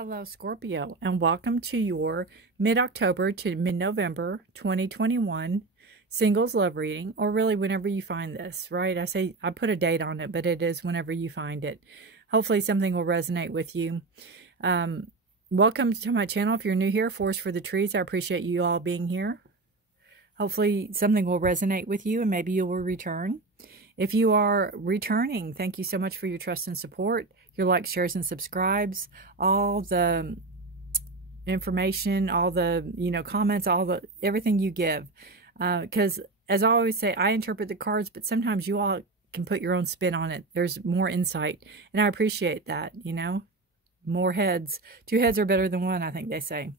Hello, Scorpio, and welcome to your mid-October to mid-November 2021 singles love reading, or really whenever you find this, right? I put a date on it, but it is whenever you find it. Hopefully something will resonate with you. Welcome to my channel. If you're new here, Forest for the Trees, I appreciate you all being here. Hopefully something will resonate with you and maybe you will return. If you are returning, thank you so much for your trust and support, your likes, shares, and subscribes, all the information, all the, comments, everything you give. Because as I always say, I interpret the cards, but sometimes you all can put your own spin on it. There's more insight, and I appreciate that, More heads. Two heads are better than one, I think they say.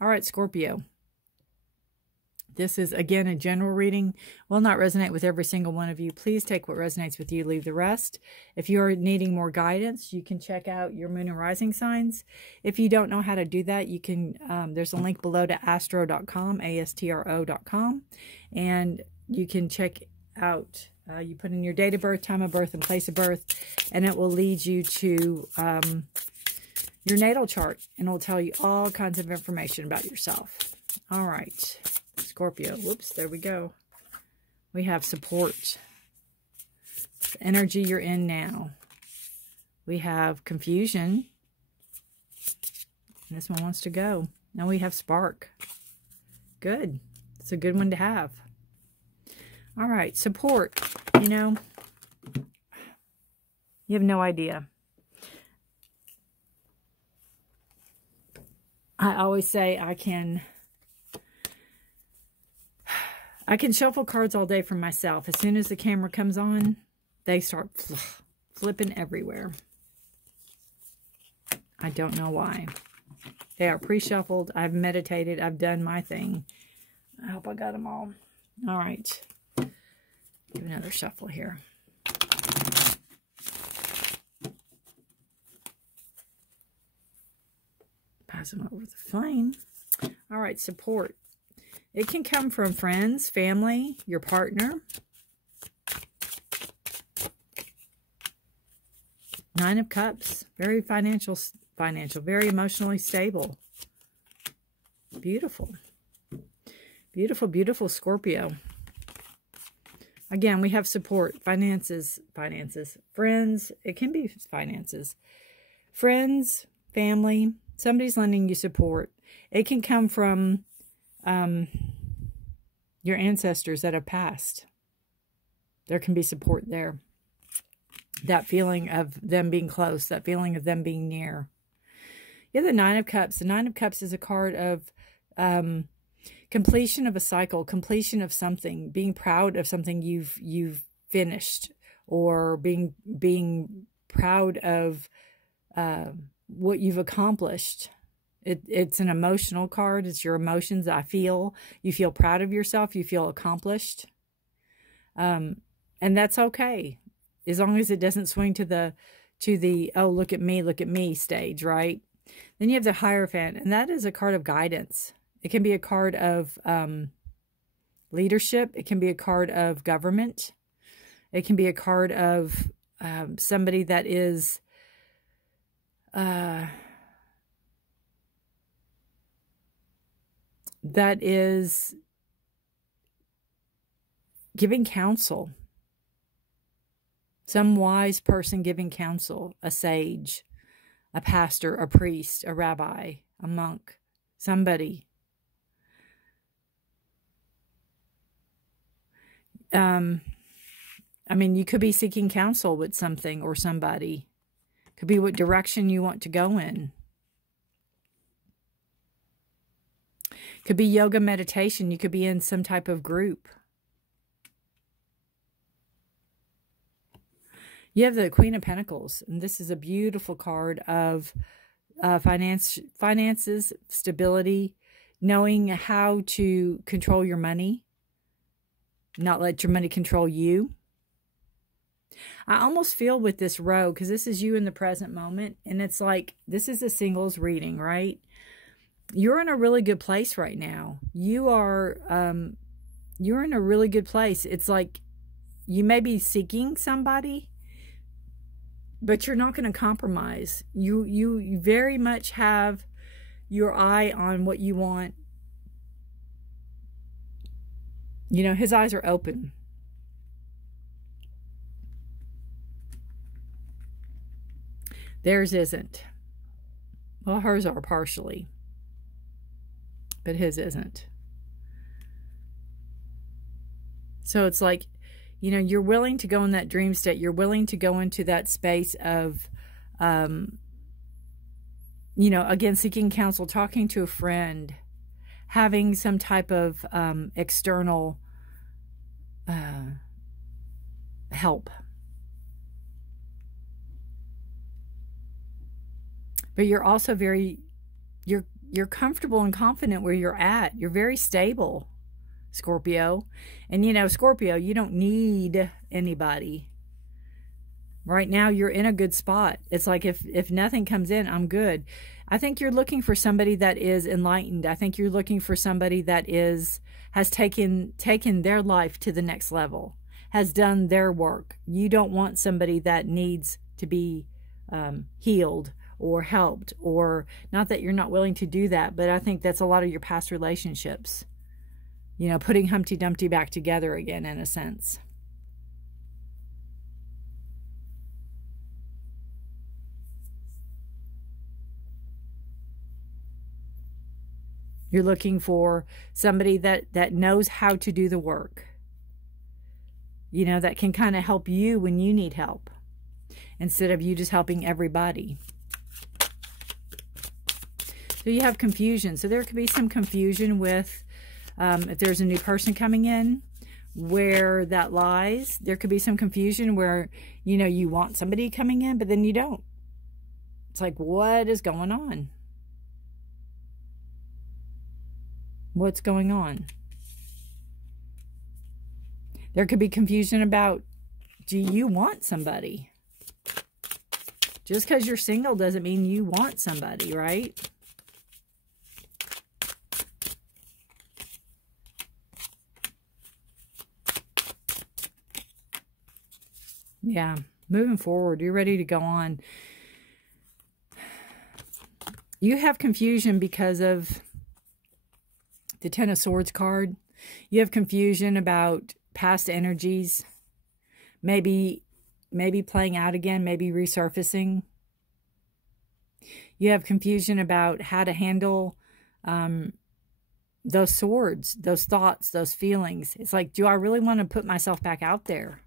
All right, Scorpio. This is, again, a general reading. Will not resonate with every single one of you. Please take what resonates with you, leave the rest. If you're needing more guidance, you can check out your moon and rising signs. If you don't know how to do that, you can, there's a link below to astro.com, astro.com, and you can check out, you put in your date of birth, time of birth, and place of birth, and it will lead you to your natal chart, and it will tell you all kinds of information about yourself. All right. Scorpio. Whoops, there we go. We have support. The energy you're in now. We have confusion. And this one wants to go. Now we have spark. Good. It's a good one to have. All right, support. You have no idea. I always say I can shuffle cards all day for myself. As soon as the camera comes on, they start flipping everywhere. I don't know why. They are pre-shuffled. I've meditated. I've done my thing. I hope I got them all. All right. Do another shuffle here. Pass them over the flame. All right, support. It can come from friends, family, your partner. Nine of Cups. Very financial, very emotionally stable. Beautiful. Beautiful, beautiful Scorpio. Again, we have support. Finances. Friends. It can be finances. Friends, family. Somebody's lending you support. It can come from your ancestors that have passed. There can be support there. That feeling of them being close, that feeling of them being near. You have the Nine of Cups. The Nine of Cups is a card of completion of a cycle, completion of something, being proud of something you've finished, or being proud of what you've accomplished. It's an emotional card. It's your emotions. You feel proud of yourself. You feel accomplished. And that's okay. As long as it doesn't swing to the, oh, look at me stage, right? Then you have the Hierophant, and that is a card of guidance. It can be a card of leadership. It can be a card of government. It can be a card of somebody that is giving counsel. Some wise person giving counsel. A sage, a pastor, a priest, a rabbi, a monk, somebody. You could be seeking counsel with something or somebody. Could be what direction you want to go in. Could be yoga, meditation. You could be in some type of group. You have the Queen of Pentacles, and this is a beautiful card of finances, stability, knowing how to control your money, not let your money control you. I almost feel with this row, because this is you in the present moment, and it's like, this is a singles reading, right? You're in a really good place right now. You're in a really good place. It's like you may be seeking somebody, but you're not going to compromise. You very much have your eye on what you want. You know, his eyes are open. Theirs isn't. Well, hers are partially, but his isn't. So it's like, you know, you're willing to go in that dream state. You're willing to go into that space of, you know, again, seeking counsel, talking to a friend, having some type of external help. But you're also very, you're comfortable and confident where you're at. You're very stable, Scorpio. And you know, Scorpio, you don't need anybody. Right now, you're in a good spot. It's like if nothing comes in, I'm good. I think you're looking for somebody that is enlightened. I think you're looking for somebody that has taken their life to the next level, has done their work. You don't want somebody that needs to be healed or helped, or not that you're not willing to do that, but I think that's a lot of your past relationships. You know, putting Humpty Dumpty back together again, in a sense. You're looking for somebody that knows how to do the work. You know, that can kind of help you when you need help, instead of you just helping everybody. So you have confusion. So there could be some confusion with, if there's a new person coming in, where that lies. There could be some confusion where, you know, you want somebody coming in, but then you don't. It's like, what is going on? What's going on? There could be confusion about, do you want somebody? Just because you're single doesn't mean you want somebody, right? Yeah, moving forward, you're ready to go on. You have confusion because of the Ten of Swords card. You have confusion about past energies, maybe playing out again, maybe resurfacing. You have confusion about how to handle those swords, those thoughts, those feelings. It's like, do I really want to put myself back out there?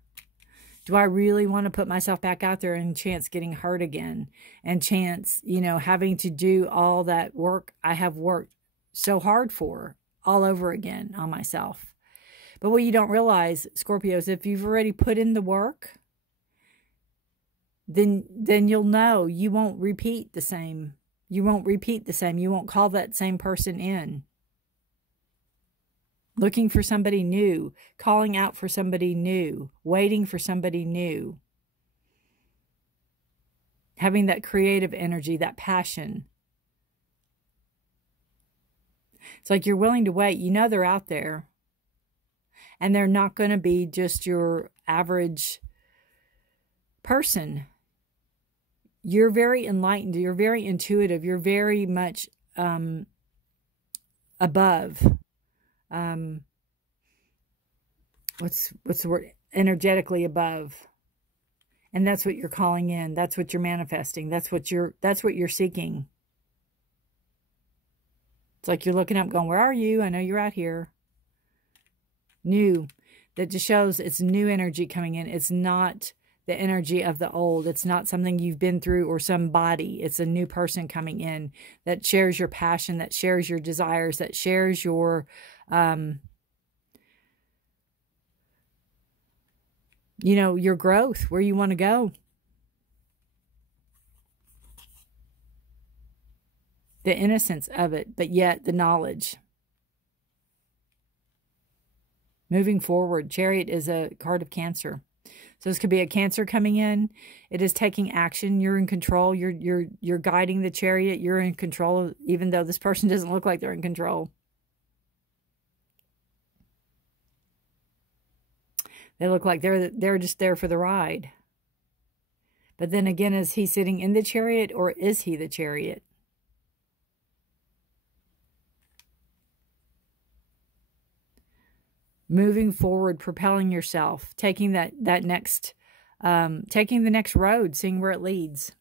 Do I really want to put myself back out there and chance getting hurt again? And chance, you know, having to do all that work I have worked so hard for all over again on myself. But what you don't realize, Scorpio, is if you've already put in the work, then you'll know you won't repeat the same. You won't repeat the same. You won't call that same person in. Looking for somebody new, calling out for somebody new, waiting for somebody new. Having that creative energy, that passion. It's like you're willing to wait. You know they're out there. And they're not going to be just your average person. You're very enlightened. You're very intuitive. You're very much above. What's the word? Energetically above. And that's what you're calling in. That's what you're manifesting. That's what you're seeking. It's like you're looking up going, where are you? I know you're out here. New. That just shows it's new energy coming in. It's not the energy of the old. It's not something you've been through or somebody. It's a new person coming in that shares your passion, that shares your desires, that shares your you know, your growth, where you want to go. The innocence of it, but yet the knowledge. Moving forward, Chariot is a card of Cancer. So this could be a Cancer coming in. It is taking action. You're in control. You're guiding the Chariot. You're in control, even though this person doesn't look like they're in control. They look like they're just there for the ride. But then again, is he sitting in the chariot or is he the chariot? Moving forward, propelling yourself, taking the next road, seeing where it leads.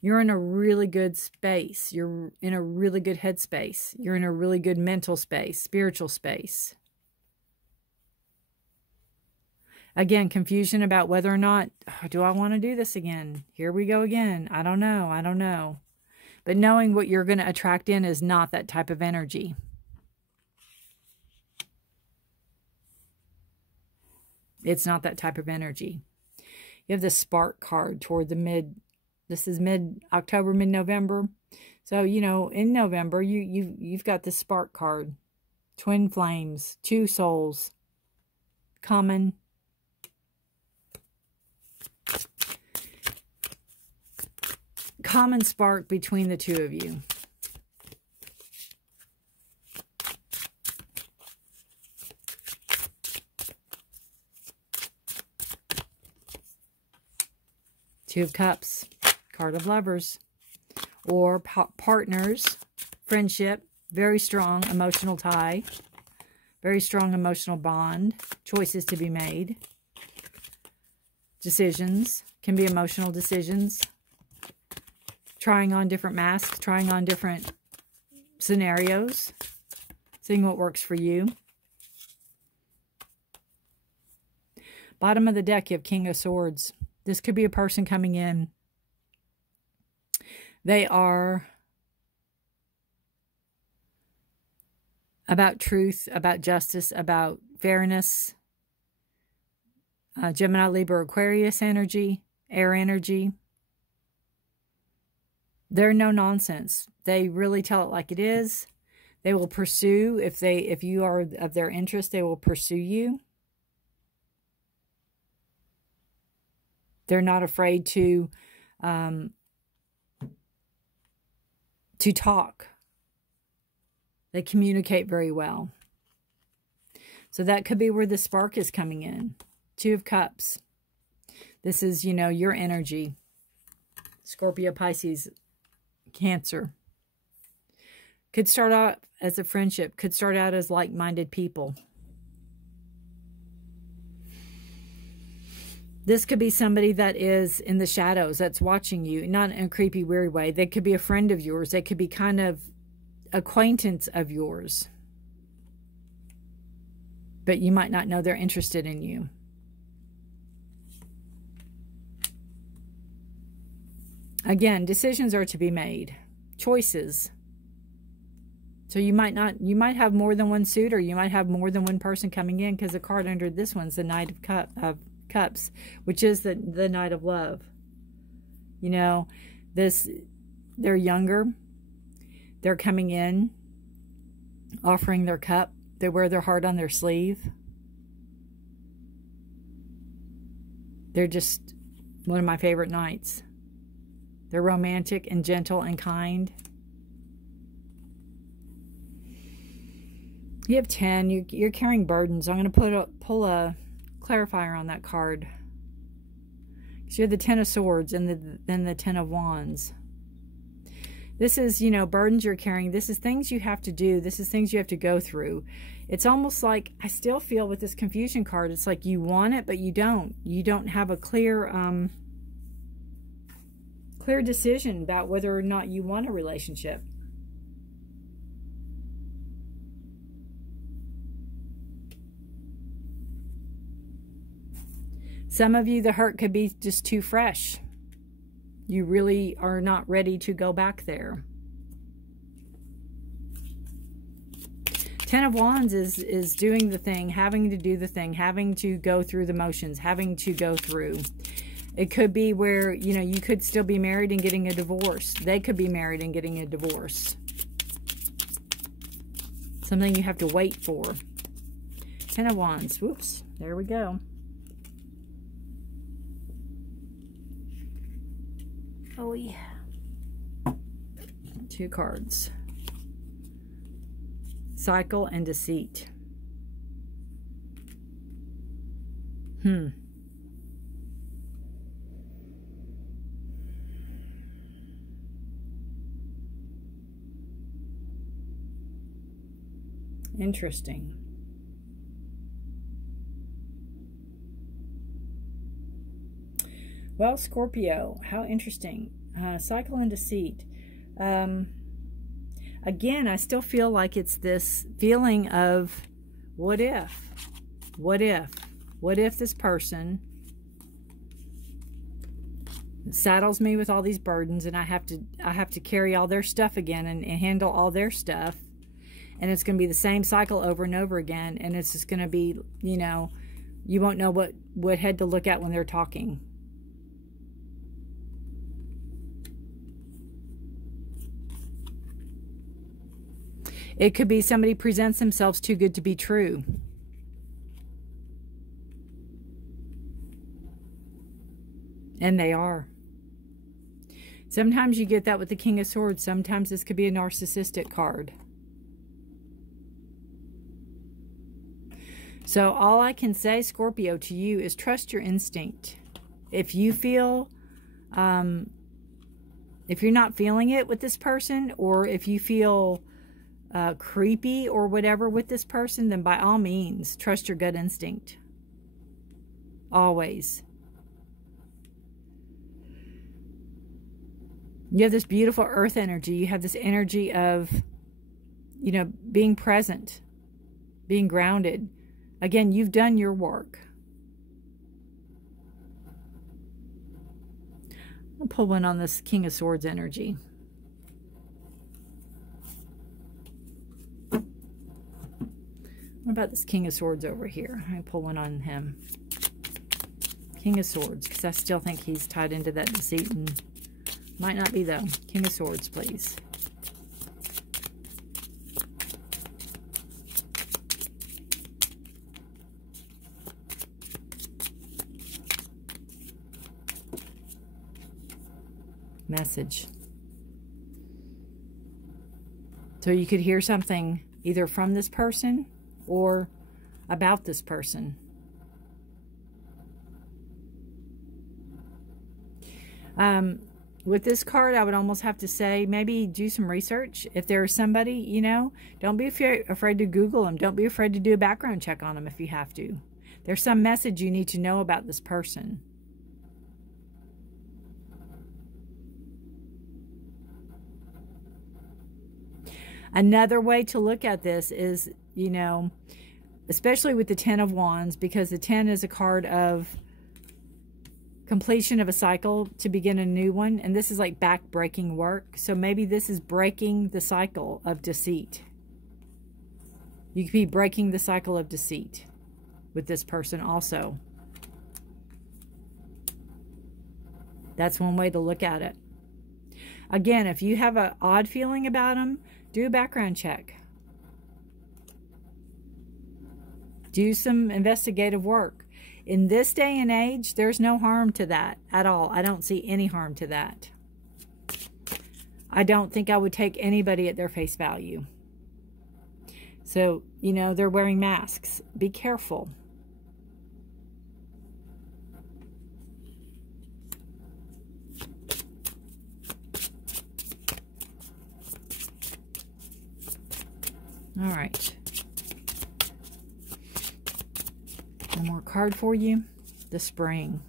You're in a really good space. You're in a really good headspace. You're in a really good mental space, spiritual space. Again, confusion about whether or not, oh, do I want to do this again? Here we go again. I don't know. I don't know. But knowing what you're going to attract in is not that type of energy. It's not that type of energy. You have the spark card toward the this is mid-October, mid-November. So, you know, in November, you've got the spark card. Twin flames, two souls, common spark between the two of you. Two of Cups, card of Lovers, or partners, friendship, very strong emotional tie, very strong emotional bond, choices to be made, decisions, can be emotional decisions, trying on different masks, trying on different scenarios, seeing what works for you. Bottom of the deck, you have King of Swords. This could be a person coming in. They are about truth, about justice, about fairness. Gemini, Libra, Aquarius energy, air energy. They're no nonsense. They really tell it like it is. They will pursue, if you are of their interest, they will pursue you. They're not afraid to talk. They communicate very well. So that could be where the spark is coming in. Two of Cups. This is, you know, your energy. Scorpio, Pisces, Cancer. Could start out as a friendship. Could start out as like-minded people. This could be somebody that is in the shadows, that's watching you, not in a creepy, weird way. They could be a friend of yours. They could be kind of acquaintance of yours. But you might not know they're interested in you. Again, decisions are to be made. Choices. So you might have more than one suitor. You might have more than one person coming in, because the card under this one's the Knight of Cups, which is the Knight of Love. You know, they're younger. They're coming in, offering their cup. They wear their heart on their sleeve. They're just one of my favorite knights. They're romantic and gentle and kind. You have 10. You're carrying burdens. I'm going to pull a clarifier on that card. So you have the 10 of Swords and then the 10 of Wands. This is, you know, burdens you're carrying. This is things you have to do. This is things you have to go through. It's almost like, I still feel with this confusion card, it's like you want it, but you don't. You don't have a clear decision about whether or not you want a relationship. Some of you, the hurt could be just too fresh. You really are not ready to go back there. 10 of Wands is doing the thing, having to do the thing, having to go through the motions, having to go through. It could be where, you know, you could still be married and getting a divorce. They could be married and getting a divorce. Something you have to wait for. 10 of Wands. Whoops. There we go. Oh, yeah. 2 cards. Cycle and Deceit. Interesting. Well, Scorpio, how interesting. Cycle and deceit. Again, I still feel like it's this feeling of what if? What if? What if this person saddles me with all these burdens and I have to carry all their stuff again and handle all their stuff, and it's going to be the same cycle over and over again, and it's just going to be, you know, you won't know what head to look at when they're talking. It could be somebody presents themselves too good to be true. And they are. Sometimes you get that with the King of Swords. Sometimes this could be a narcissistic card. So all I can say, Scorpio, to you is trust your instinct. If you feel, if you're not feeling it with this person, or if you feel creepy or whatever with this person, then by all means, trust your gut instinct. Always. You have this beautiful earth energy. You have this energy of, you know, being present, being grounded. Again, you've done your work. I'll pull one on this King of Swords energy. What about this King of Swords over here? I pull one on him. King of Swords, because I still think he's tied into that deceit, and might not be though. King of Swords, please. Message. So you could hear something either from this person or about this person. With this card, I would almost have to say, maybe do some research. If there's somebody, you know, don't be afraid to Google them. Don't be afraid to do a background check on them if you have to. There's some message you need to know about this person. Another way to look at this is, you know, especially with the Ten of Wands, because the 10 is a card of completion of a cycle to begin a new one. And this is like back-breaking work. So maybe this is breaking the cycle of deceit. You could be breaking the cycle of deceit with this person also. That's one way to look at it. Again, if you have an odd feeling about them, do a background check. Do some investigative work. In this day and age, there's no harm to that at all. I don't see any harm to that. I don't think I would take anybody at their face value. So, you know, they're wearing masks. Be careful. All right. One more card for you. The Spring.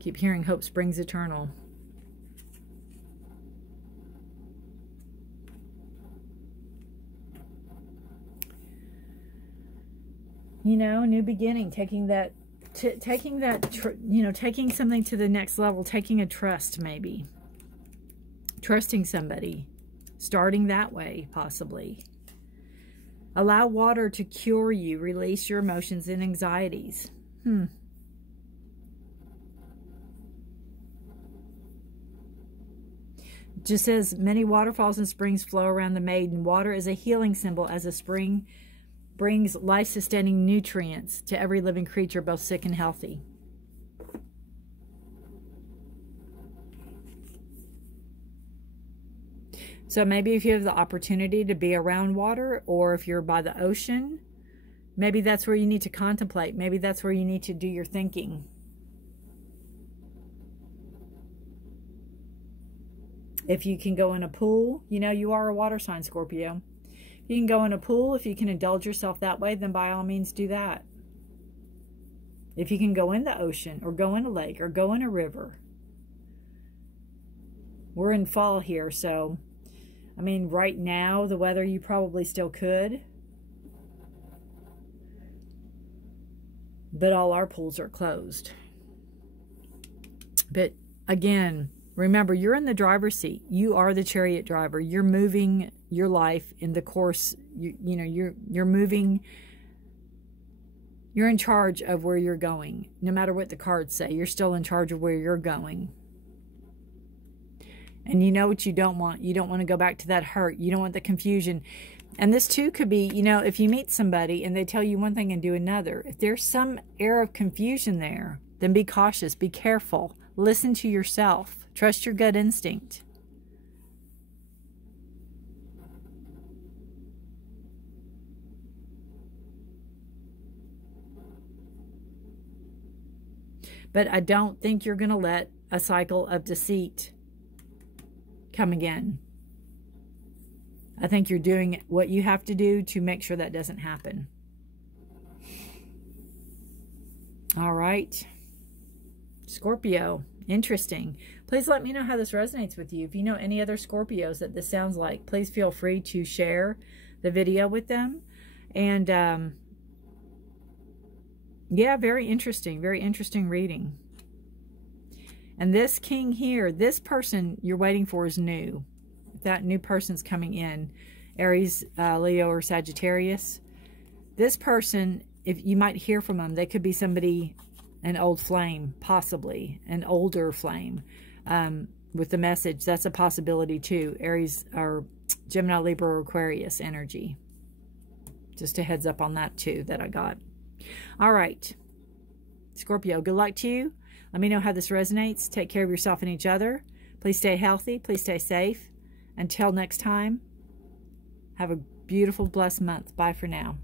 Keep hearing hope springs eternal. You know, new beginning, taking something to the next level, taking a trust maybe. Trusting somebody. Starting that way, possibly. Allow water to cure you. Release your emotions and anxieties. Just says, many waterfalls and springs flow around the maiden. Water is a healing symbol, as a spring brings life-sustaining nutrients to every living creature, both sick and healthy. So maybe if you have the opportunity to be around water, or if you're by the ocean, maybe that's where you need to contemplate. Maybe that's where you need to do your thinking. If you can go in a pool, you know, you are a water sign, Scorpio. If you can go in a pool, if you can indulge yourself that way, then by all means do that. If you can go in the ocean or go in a lake or go in a river. We're in fall here, so, I mean, right now, the weather, you probably still could. But all our pools are closed. But again, remember, you're in the driver's seat. You are the chariot driver. You're moving your life in the course. You know, you're moving. You're in charge of where you're going. No matter what the cards say, you're still in charge of where you're going. And you know what you don't want. You don't want to go back to that hurt. You don't want the confusion. And this too could be, you know, if you meet somebody and they tell you one thing and do another. If there's some air of confusion there, then be cautious. Be careful. Listen to yourself. Trust your gut instinct. But I don't think you're going to let a cycle of deceit come again. I think you're doing what you have to do to make sure that doesn't happen. All right. Scorpio. Interesting. Please let me know how this resonates with you. If you know any other Scorpios that this sounds like, please feel free to share the video with them. And yeah, very interesting reading. And this king here, this person you're waiting for is new. If that new person's coming in, Aries, Leo, or Sagittarius, this person, if you might hear from them, they could be somebody, an old flame, possibly an older flame, with the message. That's a possibility too. Aries or Gemini, Libra, or Aquarius energy. Just a heads up on that too that I got. All right, Scorpio, good luck to you. Let me know how this resonates. Take care of yourself and each other. Please stay healthy. Please stay safe. Until next time, have a beautiful, blessed month. Bye for now.